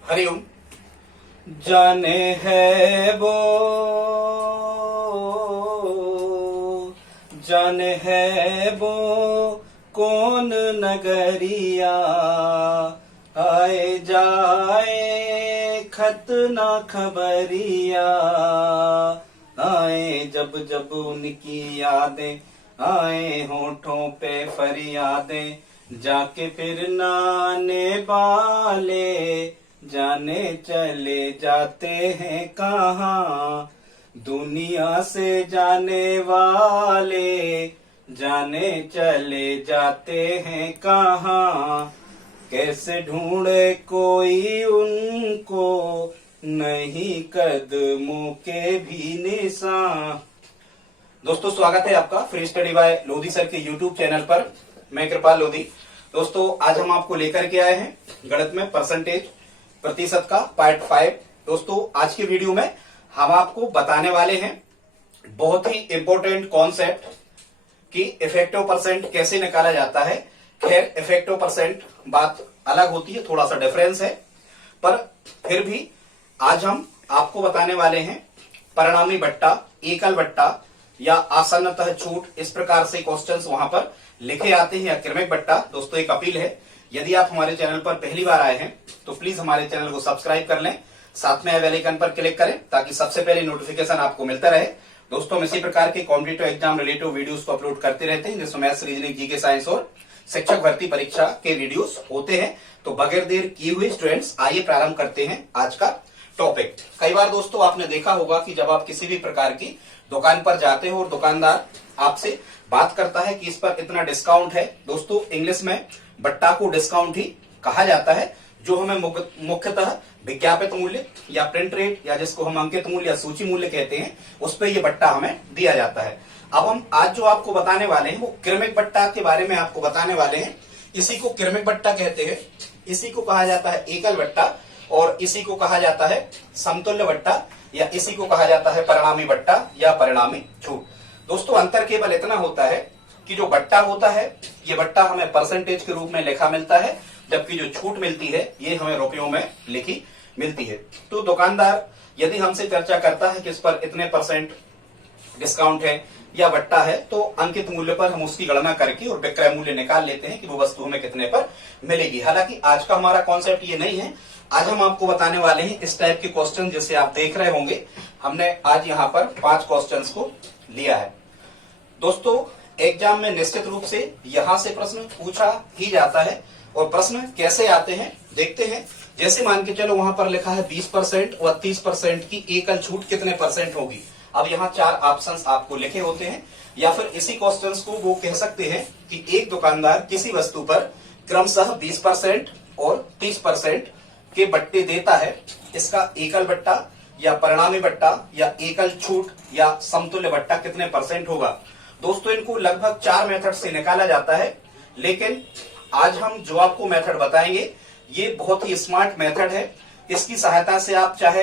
हरिओम। जाने है वो, जाने है वो कौन नगरिया, आए जाए खत ना खबरिया, आए जब जब उनकी यादें, आए होठों पे फरियादें, जाके फिर नाने वाले जाने चले जाते हैं कहाँ, दुनिया से जाने वाले जाने चले जाते हैं कहाँ, कैसे ढूंढे कोई उनको नहीं कदमों के भी निशान। दोस्तों स्वागत है आपका free study bye Lodhi sir के यूट्यूब चैनल पर। मैं कृपाल लोधी। दोस्तों आज हम आपको लेकर के आए हैं गणित में परसेंटेज प्रतिशत का पार्ट 5। दोस्तों आज की वीडियो में हम आपको बताने वाले हैं बहुत ही इंपॉर्टेंट कॉन्सेप्ट कि इफेक्टिव परसेंट कैसे निकाला जाता है। खैर इफेक्टिव परसेंट बात अलग होती है, थोड़ा सा डिफरेंस है, पर फिर भी आज हम आपको बताने वाले हैं परिणामी बट्टा, एकल बट्टा या आसन्नतः छूट, इस प्रकार से क्वेश्चंस वहां पर लिखे आते हैं, या क्रमिक बट्टा। दोस्तों एक अपील है, यदि आप हमारे चैनल पर पहली बार आए हैं तो प्लीज हमारे चैनल को सब्सक्राइब कर लें, साथ में बेल आइकन पर क्लिक करें ताकि सबसे पहले नोटिफिकेशन आपको मिलता रहे। दोस्तों हम इसी प्रकार के कॉम्पिटिटिव एग्जाम रिलेटिव वीडियोस को अपलोड करते रहते हैं, जिसमें मैथ्स, रीजनिंग, जीके, साइंस और शिक्षक भर्ती परीक्षा के वीडियोस होते हैं। तो बगैर देर किए हुए स्टूडेंट्स आइए प्रारंभ करते हैं आज का टॉपिक। कई बार दोस्तों आपने देखा होगा कि जब आप किसी भी प्रकार की दुकान पर जाते हो और दुकानदार आपसे बात करता है कि इस पर इतना डिस्काउंट है। दोस्तों इंग्लिश में बट्टा को डिस्काउंट ही कहा जाता है, जो हमें मुख्यतः विज्ञापित मूल्य या प्रिंट रेट या जिसको हम अंकित मूल्य या सूची मूल्य कहते हैं, उस पर यह बट्टा हमें दिया जाता है। अब हम आज जो आपको बताने वाले हैं वो क्रमिक बट्टा के बारे में आपको बताने वाले हैं। इसी को क्रमिक बट्टा कहते हैं, इसी को कहा जाता है एकल बट्टा, और इसी को कहा जाता है समतुल्य बट्टा, या इसी को कहा जाता है परिणामी बट्टा या परिणामी छूट। दोस्तों अंतर केवल इतना होता है कि जो बट्टा होता है ये बट्टा हमें परसेंटेज के रूप में लिखा मिलता है, जबकि जो छूट मिलती है ये हमें रुपयों में लिखी मिलती है। तो दुकानदार यदि हमसे चर्चा करता है कि इस पर इतने परसेंट डिस्काउंट है या बट्टा है, तो अंकित मूल्य पर हम उसकी गणना करके और विक्रय मूल्य निकाल लेते हैं कि वो वस्तु हमें कितने पर मिलेगी। हालांकि आज का हमारा कॉन्सेप्ट ये नहीं है। आज हम आपको बताने वाले हैं इस टाइप के क्वेश्चन जिसे आप देख रहे होंगे। हमने आज यहाँ पर 5 क्वेश्चंस को लिया है। दोस्तों एग्जाम में निश्चित रूप से यहां से प्रश्न पूछा ही जाता है, और प्रश्न कैसे आते हैं देखते हैं। जैसे मान के चलो वहां पर लिखा है 20% और 30% की एकल छूट कितने परसेंट होगी। अब यहाँ 4 ऑप्शंस आपको लिखे होते हैं, या फिर इसी क्वेश्चंस को वो कह सकते हैं कि एक दुकानदार किसी वस्तु पर क्रमशः 20% और 30% के बट्टे देता है, इसका एकल बट्टा या परिणामी बट्टा या एकल छूट या समतुल्य बट्टा कितने परसेंट होगा। दोस्तों इनको लगभग 4 मेथड से निकाला जाता है, लेकिन आज हम जो आपको मेथड बताएंगे ये बहुत ही स्मार्ट मेथड है। इसकी सहायता से आप चाहे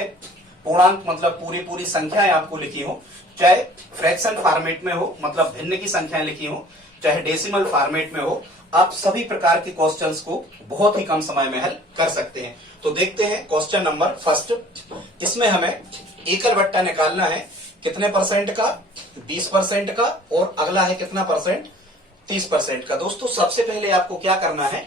पूर्णांक मतलब पूरी संख्याएं आपको लिखी हो, चाहे फ्रैक्शन फॉर्मेट में हो मतलब भिन्न की संख्याएं लिखी हो, चाहे डेसिमल फॉर्मेट में हो, आप सभी प्रकार के क्वेश्चंस को बहुत ही कम समय में हल कर सकते हैं। तो देखते हैं क्वेश्चन नंबर फर्स्ट। इसमें हमें एकल बट्टा निकालना है कितने परसेंट का, 20% का, और अगला है कितना परसेंट, 30% का। दोस्तों सबसे पहले आपको क्या करना है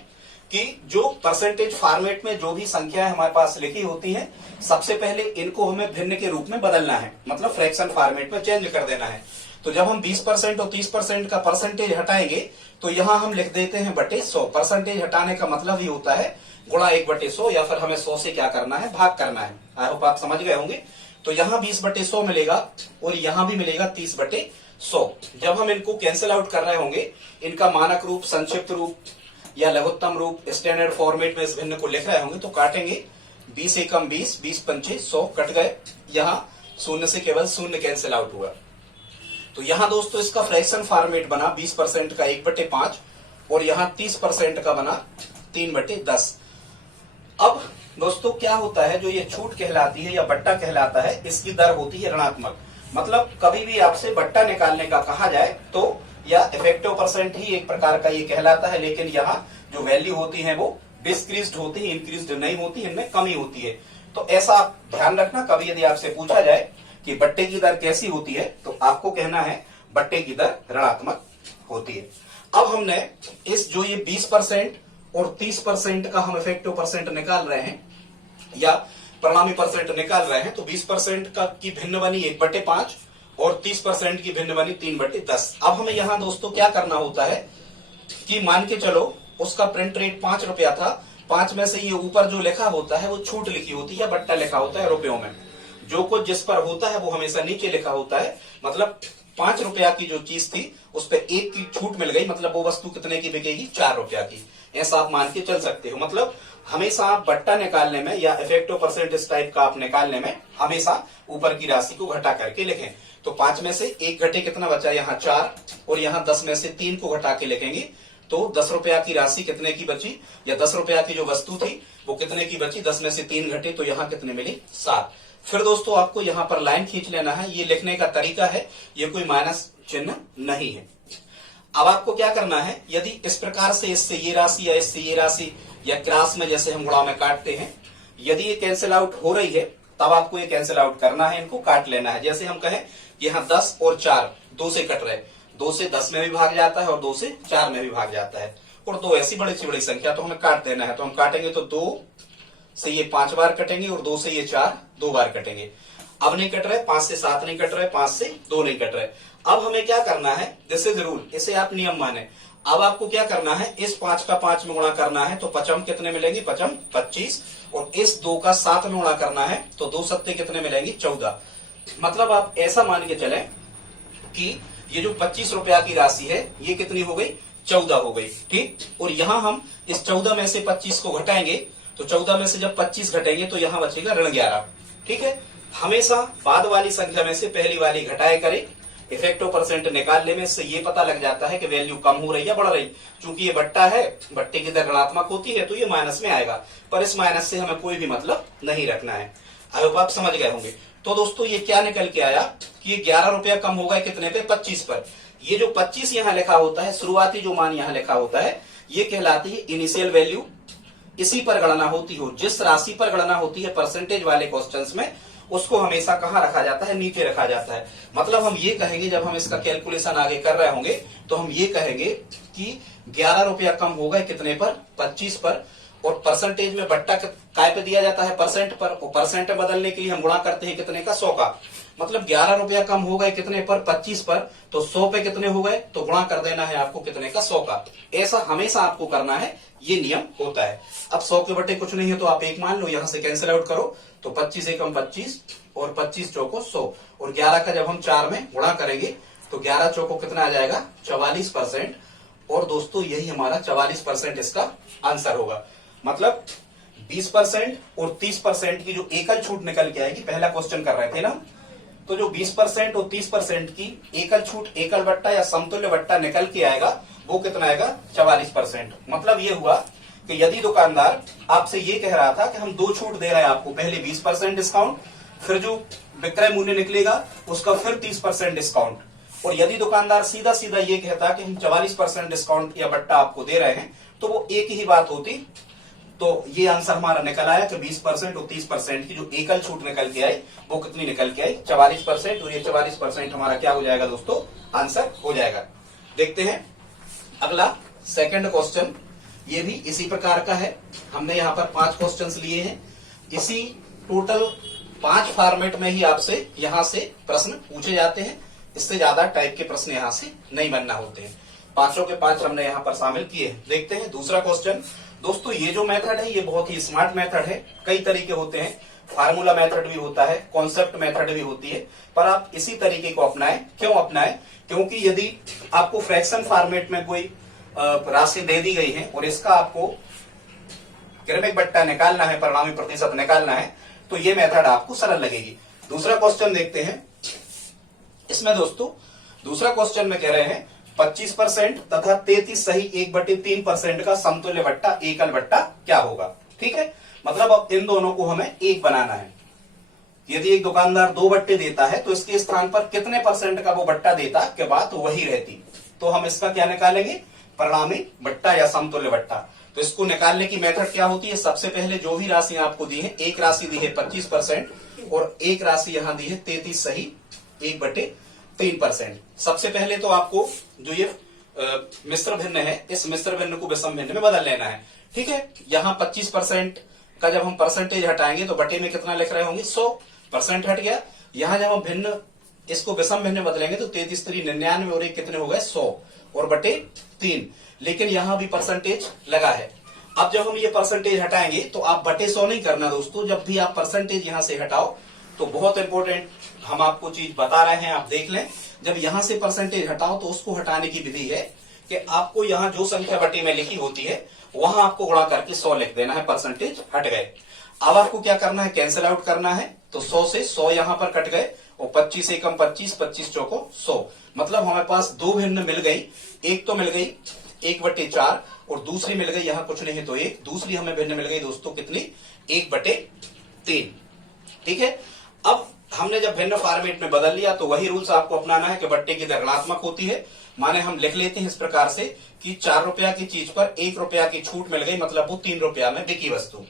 कि जो परसेंटेज फॉर्मेट में जो भी संख्याएं हमारे पास लिखी होती हैं, सबसे पहले इनको हमें भिन्न के रूप में बदलना है, मतलब फ्रैक्शन फॉर्मेट में चेंज कर देना है। तो जब हम 20% और 30% का परसेंटेज हटाएंगे तो यहाँ हम लिख देते हैं बटे 100। परसेंटेज हटाने का मतलब ही होता है गुणा 1/100, या फिर हमें 100 से क्या करना है, भाग करना है। आई होप आप समझ गए होंगे। तो यहाँ 20/100 मिलेगा और यहाँ भी मिलेगा 30/100। जब हम इनको कैंसिल आउट कर रहे होंगे, इनका मानक रूप, संक्षिप्त रूप या लघुत्तम रूप स्टैंडर्ड फॉर्मेट में इस भिन्न को लिख रहे होंगे, तो काटेंगे 20 एकम 20, 20 पंचे 100 कट गए। यहाँ शून्य से केवल शून्य कैंसिल आउट हुआ। तो यहाँ दोस्तों इसका फ्रैक्शन फॉर्मेट बना 20% का 1/5, और यहाँ 30% का बना 3/10। अब दोस्तों क्या होता है, जो ये छूट कहलाती है या बट्टा कहलाता है, इसकी दर होती है ऋणात्मक। मतलब कभी भी आपसे बट्टा निकालने का कहा जाए तो या इफेक्टिव परसेंट ही एक प्रकार का ये कहलाता है, लेकिन यहाँ जो वैल्यू होती है वो डिस्क्रीज्ड होती है, इंक्रीज्ड नहीं होती, इनमें कमी होती है। तो ऐसा आप ध्यान रखना, कभी यदि आपसे पूछा जाए कि बट्टे की दर कैसी होती है तो आपको कहना है बट्टे की दर ऋणात्मक होती है। अब हमने इस जो ये 20% और 30% का हम इफेक्टिव परसेंट निकाल रहे हैं या परिणामी परसेंट निकाल रहे हैं, तो 20% का की भिन्न बनी 1/5 और 30% की भिन्न बनी 3/10। अब हमें यहां दोस्तों क्या करना होता है कि मान के चलो उसका प्रिंट रेट 5 रुपया था, 5 में से ये ऊपर जो लिखा होता है वो छूट लिखी होती है, बट्टा लिखा होता है रुपयों में। जो कुछ जिस पर होता है वो हमेशा नीचे लिखा होता है। मतलब 5 रुपया की जो चीज थी उस पर 1 की छूट मिल गई, मतलब वो वस्तु कितने की बिकेगी, 4 रुपया की। ऐसा आप मान के चल सकते हो। मतलब हमेशा आप बट्टा निकालने में या इफेक्टिव परसेंट इस टाइप का आप निकालने में हमेशा ऊपर की राशि को घटा करके लिखें। तो 5 में से 1 घटे कितना बचा, यहाँ 4, और यहाँ 10 में से 3 को घटा के लिखेंगे तो 10 रुपया की राशि कितने की बची, या 10 रुपया की जो वस्तु थी वो कितने की बची, 10 में से 3 घटे तो यहाँ कितने मिली, 7। फिर दोस्तों आपको यहाँ पर लाइन खींच लेना है, ये लिखने का तरीका है, ये कोई माइनस चिन्ह नहीं है। अब आपको क्या करना है, यदि इस प्रकार से इससे ये राशि या इससे ये राशि या क्रॉस में जैसे हम गुणा में काटते हैं, यदि ये कैंसिल आउट हो रही है तब आपको ये कैंसिल आउट करना है, इनको काट लेना है। जैसे हम कहें यहाँ 10 और 4 2 से कट रहे, 2 से 10 में भी भाग जाता है और 2 से 4 में भी भाग जाता है, और 2 ऐसी बड़ी सी बड़ी संख्या तो हमें काट देना है। तो हम काटेंगे तो 2 से ये 5 बार कटेंगे और 2 से ये 4 2 बार कटेंगे। अब नहीं कट रहे, 5 से 7 नहीं कट रहे, 5 से 2 नहीं कट रहे। अब हमें क्या करना है, दिस इज रूल, इसे आप नियम माने। अब आपको क्या करना है, इस 5 का 5 में गुणा करना है तो 5 कितने मिलेंगे, 5 25, और इस 2 का 7 में गुणा करना है तो 2 सत्ते कितने मिलेंगे, 14। मतलब आप ऐसा मान के चलें कि ये जो 25 रुपया की राशि है ये कितनी हो गई, 14 हो गई, ठीक। और यहां हम इस 14 में से 25 को घटाएंगे तो 14 में से जब 25 घटेंगे तो यहां बचेगा ऋण 11, ठीक है। हमेशा बाद वाली संख्या में से पहली वाली घटाए करें। इफेक्टिव परसेंट निकालने में से ये पता लग जाता है कि वैल्यू कम हो रही है बढ़ रही। चूंकि ये बट्टा है, बट्टे की दर ऋणात्मक होती है तो ये माइनस में आएगा, पर इस माइनस से हमें कोई भी मतलब नहीं रखना है। आई होप आप समझ गए होंगे। तो दोस्तों ये क्या निकल के आया कि 11 रुपया कम होगा कितने पे, 25 पर। ये जो 25 यहाँ लिखा होता है, शुरुआती जो मान यहाँ लिखा होता है, ये कहलाती है इनिशियल वैल्यू। इसी पर गणना होती हो, जिस राशि पर गणना होती है परसेंटेज वाले क्वेश्चंस में, उसको हमेशा कहाँ रखा जाता है, नीचे रखा जाता है। मतलब हम ये कहेंगे जब हम इसका कैलकुलेशन आगे कर रहे होंगे तो हम ये कहेंगे कि 11 रुपया कम होगा कितने पर, 25 पर। और परसेंटेज में बट्टा काय पे दिया जाता है, परसेंट पर, और परसेंट में बदलने के लिए हम गुणा करते हैं कितने का, 100 का। मतलब 11 रुपया कम हो गए कितने पर, 25 पर, तो 100 पे कितने हो गए, तो गुणा कर देना है आपको कितने का, 100 का। ऐसा हमेशा आपको करना है, ये नियम होता है। अब 100 के बटे कुछ नहीं है तो आप 1 मान लो, यहां से कैंसिल आउट करो तो 25 एकम 25 और 25 चौको 100, और 11 का जब हम 4 में गुणा करेंगे तो 11 चौको कितना आ जाएगा, 44%। और दोस्तों यही हमारा 44% इसका आंसर होगा। मतलब 20% और 30% की जो एकल छूट निकल के आएगी, पहला क्वेश्चन कर रहे थे ना, तो जो 20% और 30% की एकल छूट, एकल बट्टा या समतुल्य बट्टा निकल के आएगा, वो कितना आएगा, 44%। मतलब ये हुआ कि यदि दुकानदार आपसे ये कह रहा था कि हम 2 छूट दे रहे हैं आपको, पहले 20% डिस्काउंट, फिर जो विक्रय मूल्य निकलेगा उसका फिर 30% डिस्काउंट, और यदि दुकानदार सीधा सीधा ये कहता कि हम 44% डिस्काउंट या बट्टा आपको दे रहे हैं, तो वो एक ही बात होती। तो ये आंसर हमारा निकल आया कि 20% और 30% की जो एकल छूट निकल के आई वो कितनी निकल के आई, 44%। और ये 44% हमारा क्या हो जाएगा दोस्तों, आंसर हो जाएगा। देखते हैं अगला सेकंड क्वेश्चन, ये भी इसी प्रकार का है। हमने यहाँ पर 5 क्वेश्चंस लिए हैं, इसी टोटल 5 फॉर्मेट में ही आपसे यहाँ से प्रश्न पूछे जाते हैं। इससे ज्यादा टाइप के प्रश्न यहाँ से नहीं बनना होते हैं। 5 के 5 हमने यहाँ पर शामिल किए। देखते हैं दूसरा क्वेश्चन। दोस्तों ये जो मेथड है ये बहुत ही स्मार्ट मेथड है। कई तरीके होते हैं, फार्मूला मेथड भी होता है, कॉन्सेप्ट मेथड भी होती है, पर आप इसी तरीके को अपनाएं। क्यों अपनाएं? क्योंकि यदि आपको फ्रैक्शन फॉर्मेट में कोई राशि दे दी गई है और इसका आपको क्रमिक बट्टा निकालना है, परिणामी प्रतिशत निकालना है, तो ये मेथड आपको सरल लगेगी। दूसरा क्वेश्चन देखते हैं। इसमें दोस्तों दूसरा क्वेश्चन में कह रहे हैं 25% तथा 33 सही 1/3% का समतुल्य बट्टा, एकल बट्टा क्या होगा। ठीक है, मतलब अब इन दोनों को हमें एक बनाना है। यदि एक दुकानदार 2 बट्टे देता है तो इसके स्थान पर कितने परसेंट का वो बट्टा देता के बात वही रहती। तो हम इसका क्या निकालेंगे, परिणामी बट्टा या समतुल्य बट्टा। तो इसको निकालने की मेथड क्या होती है, सबसे पहले जो भी राशि आपको दी है, एक राशि दी है 25% और एक राशि यहां दी है 33 सही 1/3%। सबसे पहले तो आपको जो ये मिश्र भिन्न है, इस मिश्र भिन्न को विषम भिन्न में बदल लेना है। ठीक है, यहाँ 25% का जब हम परसेंटेज हटाएंगे तो बटे में कितना लिख रहे होंगे, 100% हट गया। यहाँ जब हम भिन्न इसको विषम भिन्न में बदलेंगे तो 33 3 99 और एक कितने हो गए 100 और बटे 3, लेकिन यहां भी परसेंटेज लगा है। अब जब हम ये परसेंटेज हटाएंगे तो आप बटे 100 नहीं करना दोस्तों, जब भी आप परसेंटेज यहां से हटाओ तो बहुत इंपॉर्टेंट हम आपको चीज बता रहे हैं, आप देख लें। जब यहां से परसेंटेज हटाओ तो उसको हटाने की विधि है कि आपको यहां जो संख्या बटे में लिखी होती है वहां आपको गुणा करके 100 लिख देना है, परसेंटेज हट गए। अब आपको क्या करना है, कैंसिल आउट करना है। तो 100 से 100 यहां पर कट गए और 25 एकम 25, 25 चौको 100, मतलब हमारे पास दो भिन्न मिल गई। एक तो मिल गई 1/4 और दूसरी मिल गई, यहां कुछ नहीं है तो 1, दूसरी हमें भिन्न मिल गई दोस्तों कितनी, 1/3। ठीक है, अब हमने जब भिन्न फॉर्मेट में बदल लिया तो वही रूल्स आपको अपनाना है कि बट्टे की दर ऋणात्मक होती है। माने हम लिख लेते हैं इस प्रकार से कि 4 रुपया की चीज पर 1 रुपया की छूट मिल गई, मतलब वो 3 रुपया में बिकी वस्तु।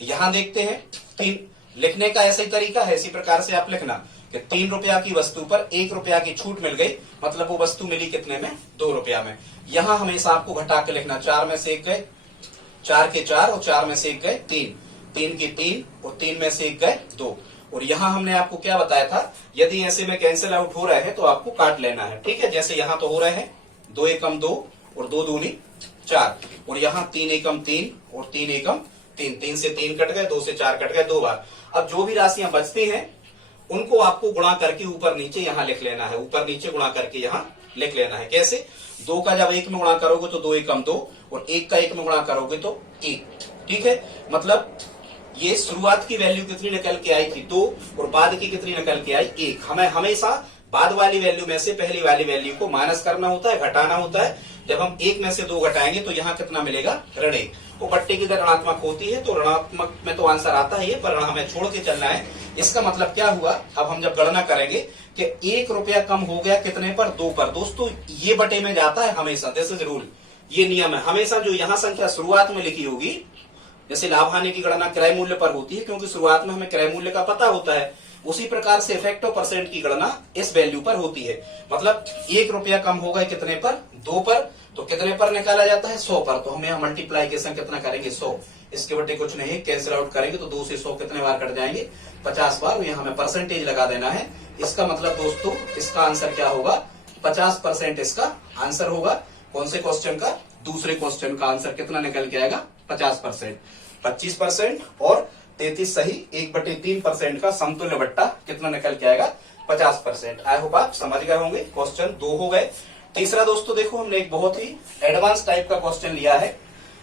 यहां देखते हैं 3 लिखने का ऐसा ही तरीका है, इसी प्रकार से आप लिखना कि 3 रुपया की वस्तु पर 1 रुपया की छूट मिल गई, मतलब वो वस्तु मिली कितने में, 2 रुपया में। यहां हमेशा आपको घटा के लिखना, 4 में से 1 गए, 4 के 4 और 4 में से 1 गए 3, 3 के 3 और 3 में से 1 गए 2। और यहां हमने आपको क्या बताया था, यदि ऐसे में कैंसिल आउट हो रहे हैं तो आपको काट लेना है। ठीक है, जैसे यहां तो हो रहे हैं 2 एकम 2 और 2 दूनी 4, और यहां 3 एकम 3 और 3 एकम 3, 3 से 3 कट गए, 2 से 4 कट गए 2 बार। अब जो भी राशियां बचती हैं उनको आपको गुणा करके ऊपर नीचे यहां लिख लेना है, ऊपर नीचे गुणा करके यहां लिख लेना है। कैसे, 2 का जब 1 में गुणा करोगे तो 2 एकम 2 और 1 का 1 में गुणा करोगे तो 1। ठीक है, मतलब ये शुरुआत की वैल्यू कितनी निकल के आई थी 2 और बाद की कितनी निकल के आई 1। हमें हमेशा बाद वाली वैल्यू में से पहली वाली वैल्यू को माइनस करना होता है, घटाना होता है। जब हम 1 में से 2 घटाएंगे तो यहाँ कितना मिलेगा, ऋण 1। वो बट्टे की दर ऋणात्मक होती है तो ऋणात्मक में तो आंसर आता है ये, पर हमें छोड़ के चलना है। इसका मतलब क्या हुआ, अब हम जब गणना करेंगे कि 1 रुपया कम हो गया कितने पर, 2 पर। दोस्तों ये बटे में जाता है हमेशा, दिस इज रूल, ये नियम है। हमेशा जो यहाँ संख्या शुरुआत में लिखी होगी, जैसे लाभ हानि की गणना क्रय मूल्य पर होती है क्योंकि शुरुआत में हमें क्रय मूल्य का पता होता है, उसी प्रकार से इफेक्टिव परसेंट की गणना इस वैल्यू पर होती है। मतलब 1 रुपया कम हो गए कितने पर, 2 पर, तो कितने पर निकाला जाता है, 100 पर। तो हम यहाँ मल्टीप्लाइकेशन कितना करेंगे, 100, इसके बटे कुछ नहीं, कैंसिल आउट करेंगे तो 2 से 100 कितने बार कट जाएंगे, 50 बार। यहाँ हमें परसेंटेज लगा देना है। इसका मतलब दोस्तों इसका आंसर क्या होगा, 50% इसका आंसर होगा। कौन से क्वेश्चन का, दूसरे क्वेश्चन का आंसर कितना निकल के आएगा, 50%। 25% और 33 सही 1/3% का समतुल्य बट्टा कितना निकल के आएगा, 50%। आई होप आप समझ गए होंगे। क्वेश्चन 2 हो गए। तीसरा दोस्तों देखो, हमने एक बहुत ही एडवांस टाइप का क्वेश्चन लिया है।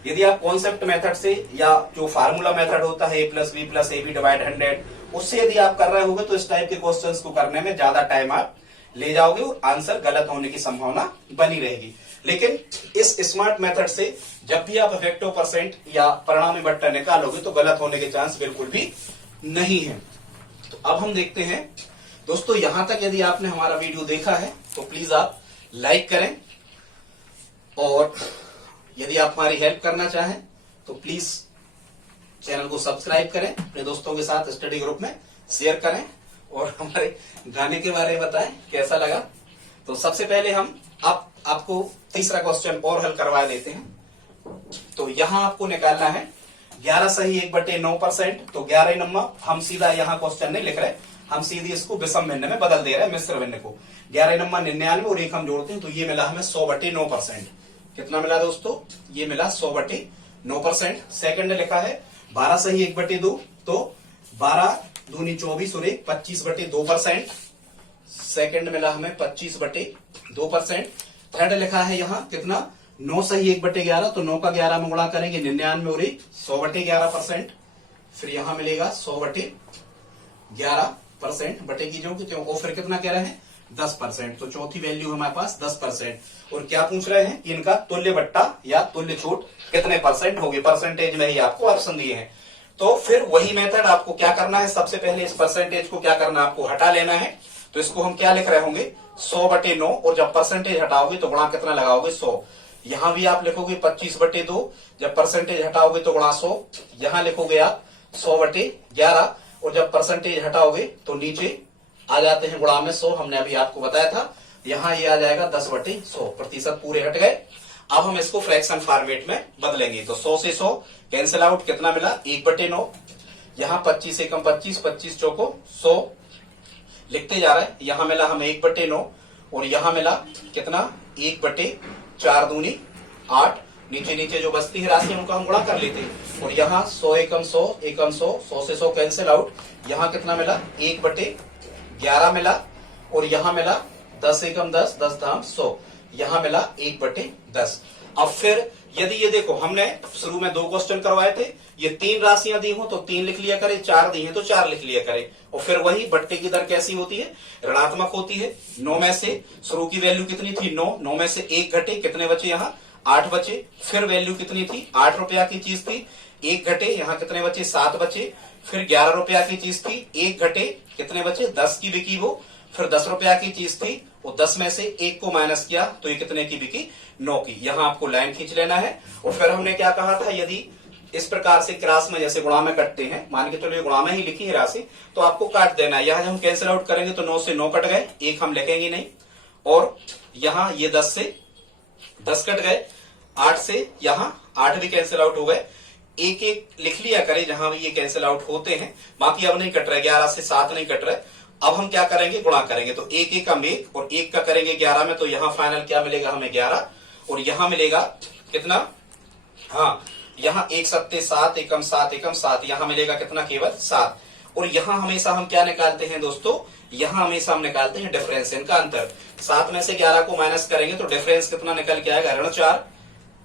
यदि आप कॉन्सेप्ट मेथड से या जो फार्मूला मेथड होता है a+b+ab डिवाइड 100, उससे यदि आप कर रहे होगे तो इस टाइप के क्वेश्चंस को करने में ज्यादा टाइम आप ले जाओगे और आंसर गलत होने की संभावना बनी रहेगी। लेकिन इस स्मार्ट मेथड से जब भी आप इफेक्टिव परसेंट या परिणामी बट्टा निकालोगे तो गलत होने के चांस बिल्कुल भी नहीं है। तो अब हम देखते हैं दोस्तों, यहां तक यदि आपने हमारा वीडियो देखा है तो प्लीज आप लाइक करें, और यदि आप हमारी हेल्प करना चाहें तो प्लीज चैनल को सब्सक्राइब करें, अपने दोस्तों के साथ स्टडी ग्रुप में शेयर करें और हमारे गाने के बारे में बताएं कैसा लगा। तो सबसे पहले हम आपको तीसरा क्वेश्चन और हल करवा देते हैं। तो यहां आपको निकालना है 11 सही 1/9%। तो 11 नंबर हम सीधा यहाँ क्वेश्चन नहीं लिख रहे, हम सीधी इसको विषम भिन्न में बदल दे रहे हैं, मिश्र भिन्न को। 11 नंबर 99 और 1 हम जोड़ते हैं तो ये मिला हमें 100/9%। कितना मिला दोस्तों, ये मिला 100/9%। सेकंड लिखा है 12 सही 1/2, तो 12 दूनी 24 और 1 25/2%। सेकंड मिला हमें 25/2%। थर्ड लिखा है यहाँ कितना, 9 सही 1/11, तो 9 का 11 में गुणा करेंगे 99 और 1 100/11%। फिर यहाँ मिलेगा 100/11% बटे की जो क्यों, और फिर कितना कह रहे हैं 10%। तो चौथी वैल्यू हमारे पास 10%। और क्या पूछ रहे हैं, इनका तुल्य बट्टा या तुल्य छूट कितने परसेंट होगी, परसेंटेज में ही आपको ऑप्शन दिए हैं। तो फिर वही मेथड आपको क्या करना है, सबसे पहले इस परसेंटेज को क्या करना है, आपको हटा लेना है। तो इसको हम क्या लिख रहे होंगे, 100/9, और जब परसेंटेज हटाओगे तो गुणा कितना लगाओगे, 100। यहां भी आप लिखोगे 25/2, जब परसेंटेज हटाओगे तो गुणा 100, यहां लिखोगे आप 100/11, और जब परसेंटेज हटाओगे तो नीचे आ जाते हैं गुणा में 100, हमने अभी आपको बताया था। यहां ये आ जाएगा 10/100, प्रतिशत पूरे हट गए। अब हम इसको फ्रैक्शन फॉर्मेट में बदलेंगे, तो 100 से 100 कैंसिल आउट, कितना मिला 1/9। यहां 25 एकम 25, 25 चौको 100 लिखते जा रहे हैं। यहां मिला हमें 1/9, और यहां मिला कितना 1/4 दूनी 8। नीचे नीचे जो बचती है राशि उनका हम गुणा कर लेते हैं, और यहाँ 100 एकम 100 एकम 100, 100 से 100 कैंसिल आउट। यहाँ कितना मिला 1/11 मिला, और यहाँ मिला 10 एकम 10, 10 धाम 100, यहाँ मिला 1/10। अब फिर यदि ये देखो, हमने शुरू में 2 क्वेश्चन करवाए थे, ये 3 राशियां दी हो तो 3 लिख लिया करें, 4 दी है तो 4 लिख लिया करें। और फिर वही बट्टे की दर कैसी होती है, ऋणात्मक होती है। 9 में से शुरू की वैल्यू कितनी थी 9, 9 में से 1 घटे, कितने बचे यहाँ 8 बचे। फिर वैल्यू कितनी थी 8 रुपया की चीज थी, 1 घटे, यहाँ कितने बचे 7 बचे। फिर 11 रुपया की चीज थी, 1 घटे, कितने बचे 10 की बिकी वो। फिर 10 रुपया की चीज थी, वो 10 में से 1 को माइनस किया तो ये कितने की बिकी 9 की। यहाँ आपको लाइन खींच लेना है। और फिर हमने क्या कहा था, यदि इस प्रकार से क्रास में जैसे गुणा में कटते हैं, मान के चलो ये गुणा में ही लिखी है राशि, तो आपको काट देना है। यहाँ जब हम कैंसिल आउट करेंगे तो 9 से 9 कट गए, 1 हम लिखेंगे नहीं, और यहाँ ये 10 से 10 कट गए, 8 से यहाँ 8 भी कैंसिल आउट हो गए। एक एक लिख लिया करें जहां भी ये कैंसिल आउट होते हैं, बाकी अब नहीं कट रहे, 11 से 7 नहीं कट रहे। अब हम क्या करेंगे, गुणा करेंगे, तो 1 1 का मेक, और 1 का करेंगे 11 में, तो यहाँ फाइनल क्या मिलेगा हमें 11, और यहाँ मिलेगा कितना, हाँ यहाँ 1 7 7 एकम 7 एकम 7, यहाँ मिलेगा कितना केवल 7। और यहाँ हमेशा हम क्या निकालते हैं दोस्तों, यहाँ हमेशा हम निकालते हैं डिफरेंस, इनका अंतर। 7 में से 11 को माइनस करेंगे तो डिफरेंस कितना निकल के आएगा, ऋण 4।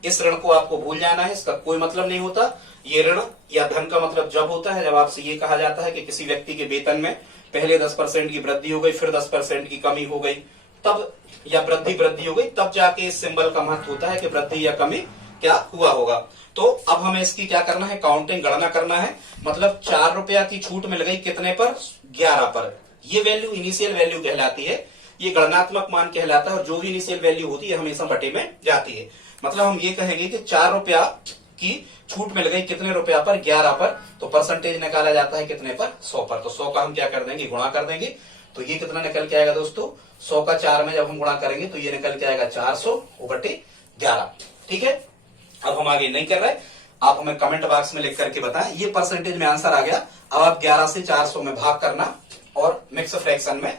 इस ऋण को आपको भूल जाना है, इसका कोई मतलब नहीं होता। ये ऋण या धन का मतलब जब होता है जब आपसे ये कहा जाता है कि किसी व्यक्ति के वेतन में पहले 10% की वृद्धि हो गई, फिर 10% की कमी हो गई, तब या वृद्धि हो गई, तब जाके इस सिंबल का महत्व होता है कि वृद्धि या कमी क्या हुआ होगा। तो अब हमें इसकी क्या करना है, काउंटिंग गणना करना है। मतलब 4 रुपया की छूट मिल गई कितने पर, 11 पर। ये वैल्यू इनिशियल वैल्यू कहलाती है, ये गणनात्मक मान कहलाता है, और जो भी इनिशियल वैल्यू होती है हमेशा बटे में जाती है। मतलब हम ये कहेंगे कि 4 रुपया की छूट मिल गई कितने रुपया पर, 11 पर, तो परसेंटेज निकाला जाता है कितने पर, 100 पर। तो 100 का हम क्या कर देंगे, गुणा कर देंगे, तो ये कितना निकल के आएगा दोस्तों, 100 का 4 में जब हम गुणा करेंगे तो ये निकल के आएगा 400 बटे 11। ठीक है, अब हम आगे नहीं कर रहे, आप हमें कमेंट बॉक्स में लिख करके बताएं। ये परसेंटेज में आंसर आ गया। अब आप 11 से 400 में भाग करना, और मिक्स फ्रैक्शन में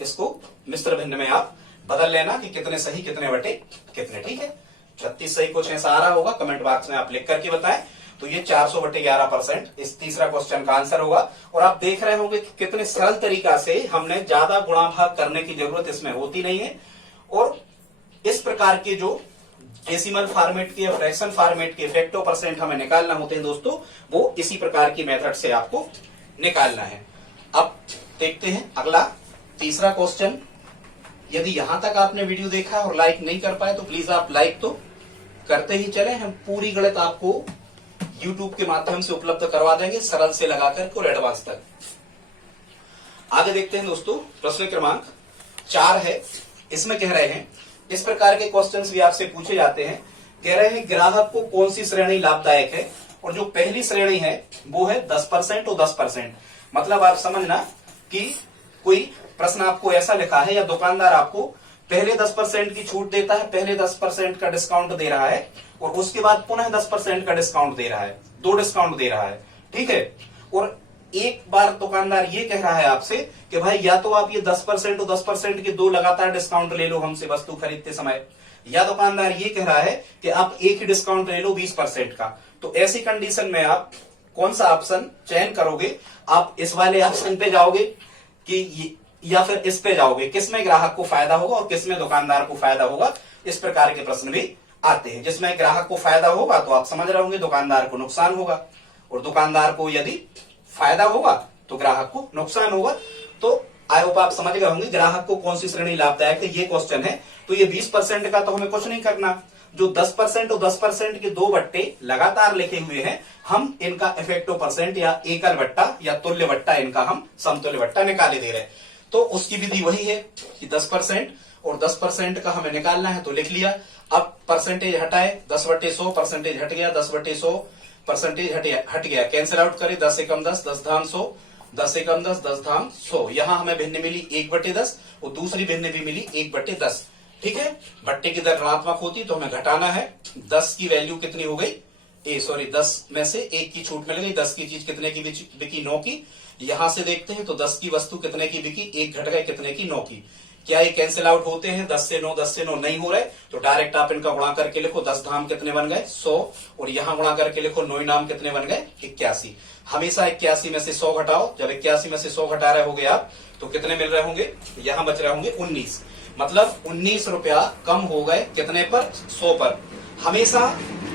इसको मिश्र भिन्न में आप बदल लेना कि कितने सही कितने बटे कितने। ठीक है, 36 सही कुछ ऐसा आ रहा होगा, कमेंट बॉक्स में आप लिख करके बताएं। तो ये 400 बटे 11% इस तीसरा क्वेश्चन का आंसर होगा। और आप देख रहे होंगे कि कितने सरल तरीका से हमने ज्यादा गुणा भाग करने की जरूरत इसमें होती नहीं है। और इस प्रकार के जो डेसिमल फॉर्मेट के या फ्रैक्शन फॉर्मेट के फैक्टो परसेंट हमें निकालना होते हैं दोस्तों, वो इसी प्रकार की मेथड से आपको निकालना है। अब देखते हैं अगला तीसरा क्वेश्चन। यदि यहां तक आपने वीडियो देखा और लाइक नहीं कर पाए तो प्लीज आप लाइक तो करते ही चले। हम पूरी गणित आपको YouTube के माध्यम से उपलब्ध करवा देंगे, सरल से लगाकर और एडवांस तक। आगे देखते हैं दोस्तों, प्रश्न क्रमांक 4 है। इसमें कह रहे हैं, इस प्रकार के क्वेश्चंस भी आपसे पूछे जाते हैं। कह रहे हैं ग्राहक को कौन सी श्रेणी लाभदायक है, और जो पहली श्रेणी है वो है 10% और 10%। मतलब आप समझना कि कोई प्रश्न आपको ऐसा लिखा है या दुकानदार आपको पहले 10% की छूट देता है, पहले 10% का डिस्काउंट दे रहा है, और उसके बाद पुनः 10% का डिस्काउंट दे रहा है, 2 डिस्काउंट दे रहा है। ठीक है, और एक बार दुकानदार ये कह रहा है आपसे कि भाई या तो आप ये 10% और 10% के 2 लगातार डिस्काउंट ले लो हमसे वस्तु खरीदते समय, या दुकानदार ये कह रहा है कि आप एक ही डिस्काउंट ले लो 20% का। तो ऐसी कंडीशन में आप कौन सा ऑप्शन चयन करोगे, आप इस वाले ऑप्शन पे जाओगे कि या फिर इस पे जाओगे, किसमें ग्राहक को फायदा होगा और किसमें दुकानदार को फायदा होगा। इस प्रकार के प्रश्न भी आते हैं। जिसमें ग्राहक को फायदा होगा तो आप समझ रहे होंगे दुकानदार को नुकसान होगा, और दुकानदार को यदि फायदा होगा तो ग्राहक को नुकसान होगा। तो आई होप आप समझ गए होंगे ग्राहक को कौन सी श्रेणी लाभदायक है, ये क्वेश्चन है। तो ये 20% का तो हमें कुछ नहीं करना, जो 10% और 10% के 2 बट्टे लगातार लिखे हुए हैं, हम इनका इफेक्टिव परसेंट या एकल बट्टा या तुल्य बट्टा, इनका हम समतुल्य बट्टा निकाले दे रहे हैं। तो उसकी विधि वही है कि 10% और 10% का हमें निकालना है, तो लिख लिया। अब परसेंटेज हटाए, 10/100 परसेंटेज हट गया, 10/100 परसेंटेज हट गया, कैंसिल आउट करे, 10 एकम 10, 10 धाम 100, 10 एकम 10, 10 धाम 100। यहां हमें भिन्न मिली 1/10 और दूसरी भिन्न भी मिली 1/10। ठीक है, बट्टे की दर ऋणात्मक होती तो हमें घटाना है। 10 की वैल्यू कितनी हो गई, 10 में से 1 की छूट मिल गई। 10 की चीज कितने की बिकी, 9 की। यहां से देखते हैं तो 10 की वस्तु कितने की बिकी, 1 घट गए, कितने की, 9 की। क्या ये कैंसिल आउट होते हैं, 10 से 9, 10 से 9 नहीं हो रहे, तो डायरेक्ट आप इनका गुणा करके लिखो, 10 धाम कितने बन गए, 100, और यहां गुणा करके लिखो 9 नाम कितने बन गए, 81। हमेशा 81 में से 100 घटाओ, जब 81 में से 100 घटा रहे होंगे आप तो कितने मिल रहे होंगे, यहां बच रहे होंगे 19, मतलब 19 रुपया कम हो गए, कितने पर, 100 पर। हमेशा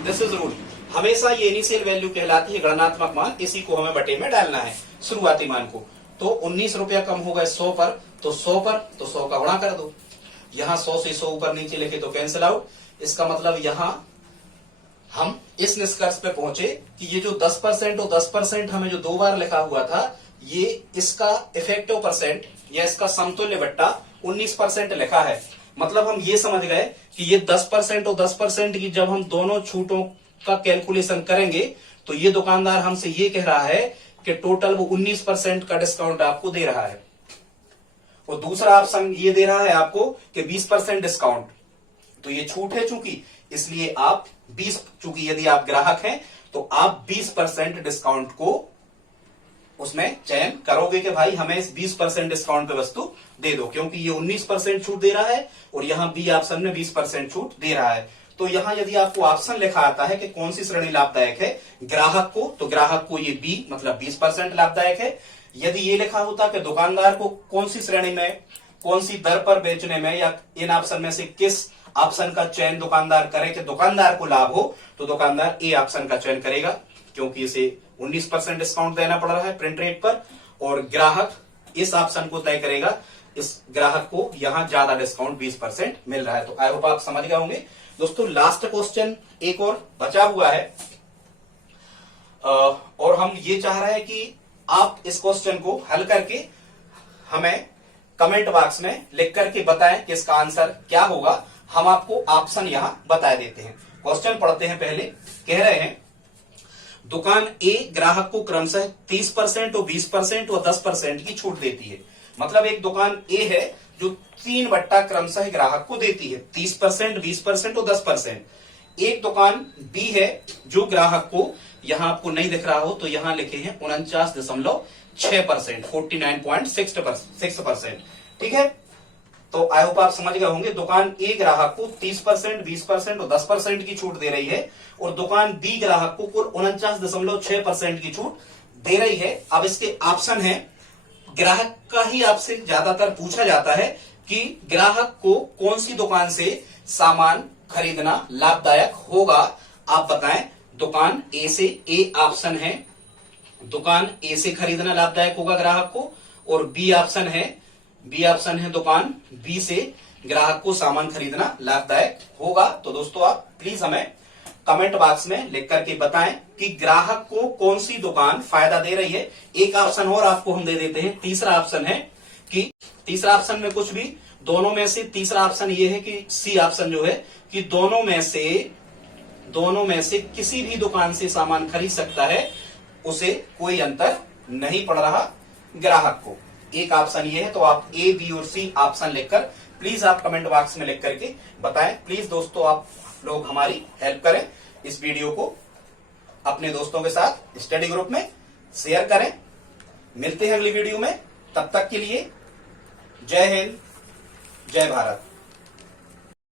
दिस इज रूल, हमेशा ये इनिशियल वैल्यू कहलाती है गणनात्मक मान, इसी को हमें बटे में डालना है, शुरुआती मान को। तो 19 रुपया कम हो गए 100 पर, तो 100 पर तो 100 का गुणा कर दो। यहां 100 से 100 ऊपर नीचे लिखे तो कैंसिल आउट। इसका मतलब यहां हम इस निष्कर्ष पे पहुंचे कि ये जो 10% और 10% हमें जो 2 बार लिखा हुआ था, ये इसका इफेक्टिव परसेंट या इसका समतुल्य बट्टा 19% लिखा है। मतलब हम ये समझ गए कि ये 10% और 10% की जब हम दोनों छूटों का कैलकुलेशन करेंगे तो ये दुकानदार हमसे ये कह रहा है कि टोटल वो 19% का डिस्काउंट आपको दे रहा है, और दूसरा ऑप्शन ये दे रहा है आपको कि 20% डिस्काउंट। तो ये छूट है चूंकि, इसलिए आप 20, चूंकि यदि आप ग्राहक हैं तो आप 20% डिस्काउंट को उसमें चयन करोगे कि भाई हमें इस 20% डिस्काउंट पे वस्तु दे दो, क्योंकि ये 19% छूट दे रहा है और यहां बी ऑप्शन में 20% छूट दे रहा है। तो यहां यदि आपको ऑप्शन लिखा आता है कि कौन सी श्रेणी लाभदायक है ग्राहक को, तो ग्राहक को ये बी मतलब 20% लाभदायक है। यदि ये लिखा होता कि दुकानदार को कौन सी श्रेणी में, कौन सी दर पर बेचने में, या इन ऑप्शन में से किस ऑप्शन का चयन दुकानदार करे कि दुकानदार को लाभ हो, तो दुकानदार ए ऑप्शन का चयन करेगा, क्योंकि इसे 19% डिस्काउंट देना पड़ रहा है प्रिंट रेट पर, और ग्राहक इस ऑप्शन को तय करेगा, इस ग्राहक को यहां ज्यादा डिस्काउंट 20% मिल रहा है। तो आई होप आप समझ गए होंगे। दोस्तों लास्ट क्वेश्चन एक और बचा हुआ है, और हम ये चाह रहे हैं कि आप इस क्वेश्चन को हल करके हमें कमेंट बॉक्स में लिख करके बताएं कि इसका आंसर क्या होगा। हम आपको ऑप्शन यहां बता देते हैं। क्वेश्चन पढ़ते हैं पहले। कह रहे हैं दुकान ए ग्राहक को क्रमशः 30% और 20% और 10% की छूट देती है। मतलब एक दुकान ए है जो 3 बट्टा क्रमशः ग्राहक को देती है, 30%, 20% और 10%। एक दुकान बी है जो ग्राहक को, यहां आपको नहीं दिख रहा हो तो यहां लिखे हैं 49.6%, 49.6%। ठीक है, तो आई होप आप समझ गए होंगे। दुकान ए ग्राहक को 30%, 20% और 10% की छूट दे रही है, और दुकान बी ग्राहक को कुल 49.6% की छूट दे रही है। अब इसके ऑप्शन है, ग्राहक का ही आपसे ज्यादातर पूछा जाता है कि ग्राहक को कौन सी दुकान से सामान खरीदना लाभदायक होगा, आप बताएं। दुकान ए से, ए ऑप्शन है दुकान ए से खरीदना लाभदायक होगा ग्राहक को, और बी ऑप्शन है दुकान बी से ग्राहक को सामान खरीदना लाभदायक होगा। तो दोस्तों आप प्लीज हमें कमेंट बॉक्स में लिख करके बताएं कि ग्राहक को कौन सी दुकान फायदा दे रही है। एक ऑप्शन और आपको हम दे देते हैं, तीसरा ऑप्शन है कि तीसरा ऑप्शन में कुछ भी, दोनों में से तीसरा ऑप्शन ये है कि सी ऑप्शन जो है कि दोनों में से किसी भी दुकान से सामान खरीद सकता है, उसे कोई अंतर नहीं पड़ रहा ग्राहक को। एक ऑप्शन ये है, तो आप ए, बी और सी ऑप्शन लिखकर प्लीज आप कमेंट बॉक्स में लिख करके बताएं। प्लीज दोस्तों आप लोग हमारी हेल्प करें, इस वीडियो को अपने दोस्तों के साथ स्टडी ग्रुप में शेयर करें। मिलते हैं अगली वीडियो में, तब तक के लिए जय हिंद, जय भारत।